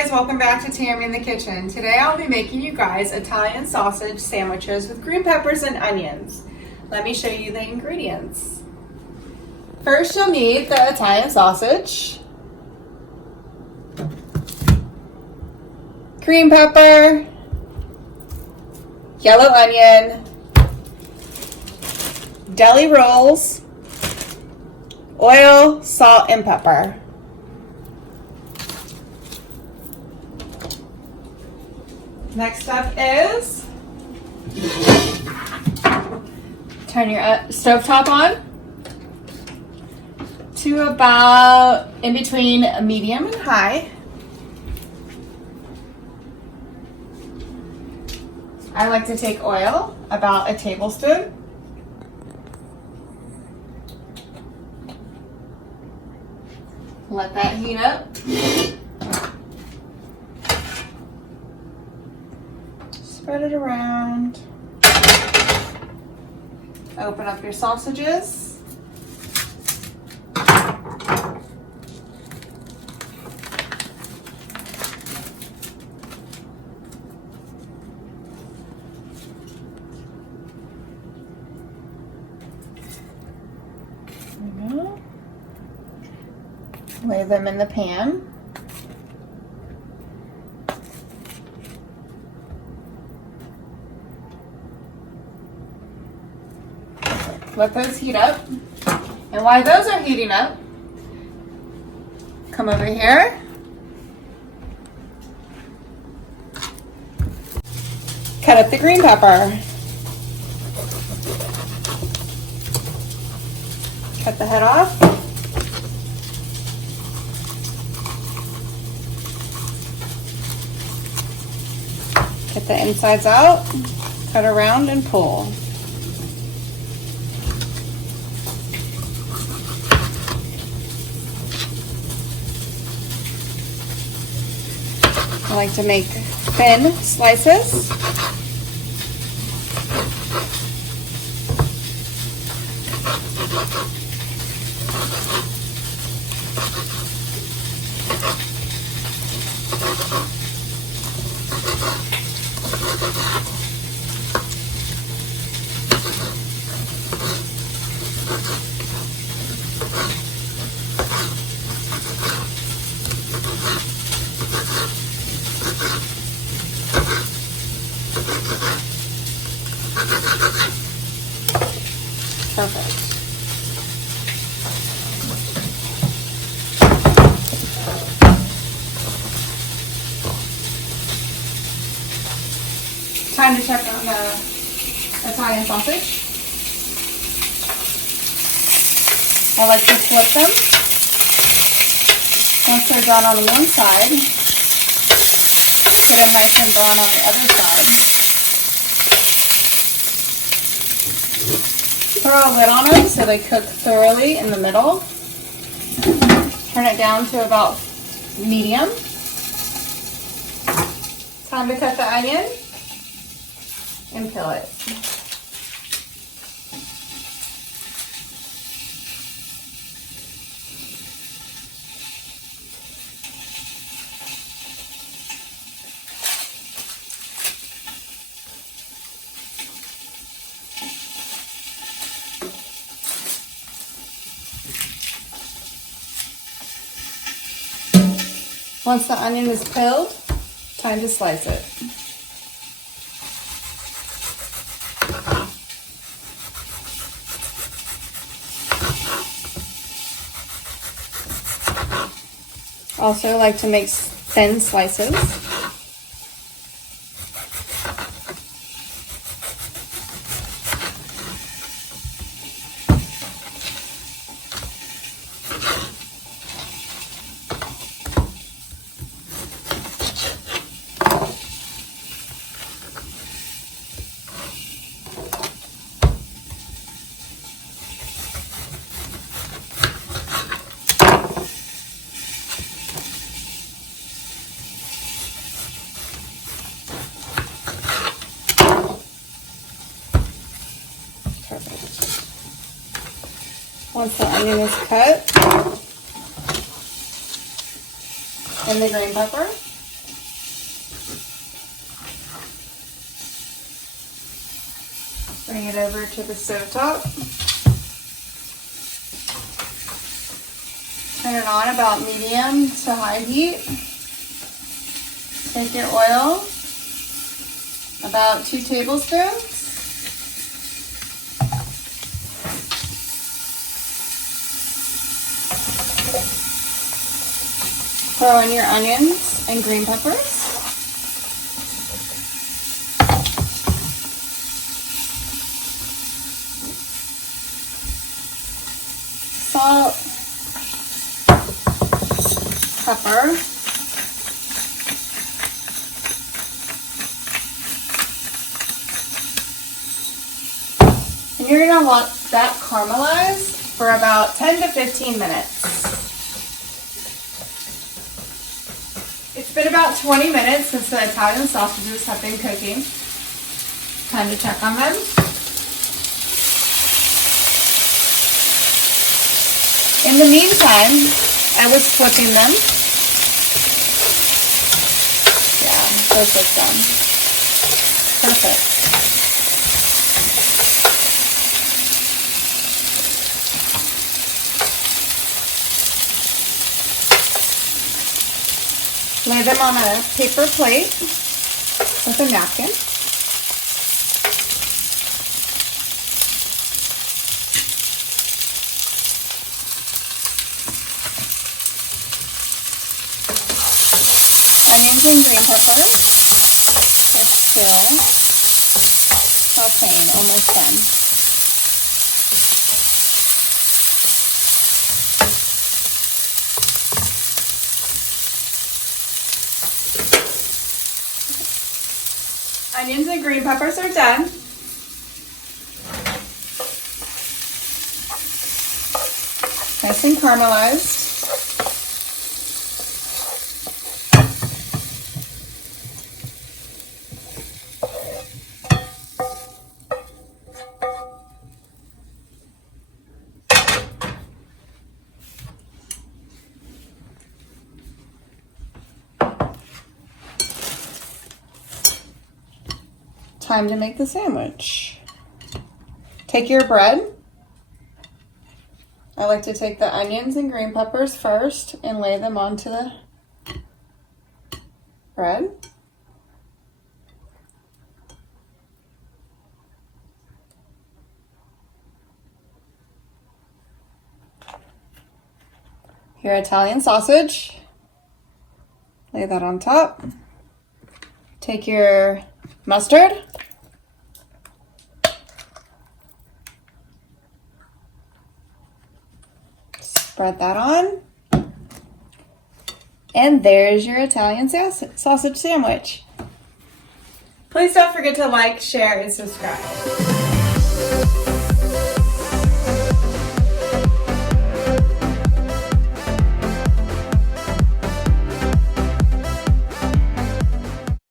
guys, welcome back to Tammy in the kitchen. Today I'll be making you guys Italian sausage sandwiches with green peppers and onions. Let me show you the ingredients. First you'll need the Italian sausage, green pepper, yellow onion, deli rolls, oil, salt, and pepper. Next up is turn your stovetop on to about in between medium and high. I like to take oil, about a tablespoon. Let that heat up. Spread it around. Open up your sausages. There we go. Lay them in the pan. Let those heat up. And while those are heating up, come over here. Cut up the green pepper. Cut the head off. Get the insides out. Cut around and pull. I like to make thin slices. Perfect. Time to check on the Italian sausage. I like to flip them. Once they're done on one side, get them nice and brown on the other side. Throw a lid on them so they cook thoroughly in the middle. Turn it down to about medium. Time to cut the onion and peel it. Once the onion is peeled, time to slice it. Also like to make thin slices. Once the onion is cut, and the green pepper, Bring it over to the stovetop. Turn it on about medium to high heat. Take your oil, about 2 tablespoons. Throw in your onions and green peppers. Salt, pepper, and you're going to want that caramelized for about 10 to 15 minutes. It's been about 20 minutes since the Italian sausages have been cooking. Time to check on them. In the meantime, I was flipping them. Yeah, those look done. Perfect. Lay them on a paper plate with a napkin. Onions and green peppers are still sautéing, almost done. Onions and green peppers are done. Nice and caramelized. Time to make the sandwich. Take your bread. I like to take the onions and green peppers first and lay them onto the bread. Your Italian sausage. Lay that on top. Take your mustard. Spread that on. And there's your Italian sausage sandwich. Please don't forget to like, share, and subscribe.